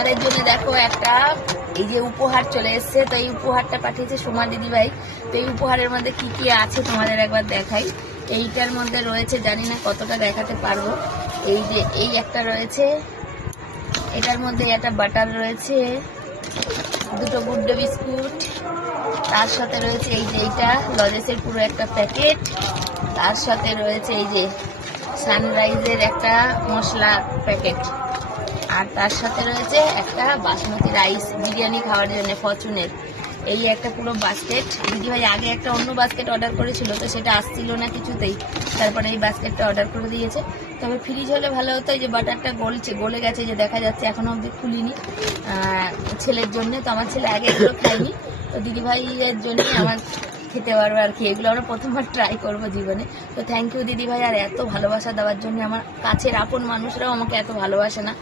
আমাদের জন্য দেখো একটা এই যে উপহার চলে এসছে। তো এই উপহারটা পাঠিয়েছে সোমা দিদিভাই। তো এই উপহারের মধ্যে কি কি আছে তোমাদের একবার দেখাই। এইটার মধ্যে রয়েছে, জানি না কতটা দেখাতে পারবো, এই যে এই একটা রয়েছে, এটার মধ্যে একটা বাটার রয়েছে, দুটো গুড ডে বিস্কুট, তার সাথে রয়েছে এই যে এইটা লজেসের পুরো একটা প্যাকেট, তার সাথে রয়েছে এই যে সানরাইজের একটা মশলা প্যাকেট, আর তার সাথে রয়েছে একটা বাসমতি রাইস বিরিয়ানি খাওয়ার জন্য ফরচুনের এই একটা পুরো বাস্কেট। দিদিভাই আগে একটা অন্য বাস্কেট অর্ডার করেছিল, তো সেটা আসছিল না কিছুতেই, তারপরে এই বাস্কেটটা অর্ডার করে দিয়েছে। তবে ফ্রিজ হলে ভালো হতো, এই যে বাটারটা গলে গেছে, যে দেখা যাচ্ছে এখনো অবধি খুলিনি ছেলের জন্য। তো আমার ছেলে আগে এগুলো খাইনি, তো দিদিভাইয়ের জন্য আমার খেতে পারবো আর কি। এগুলো আমরা প্রথমবার ট্রাই করবো জীবনে। তো থ্যাংক ইউ দিদিভাই, আর এত ভালোবাসা দেওয়ার জন্য। আমার কাছের আপন মানুষরাও আমাকে এত ভালোবাসে না।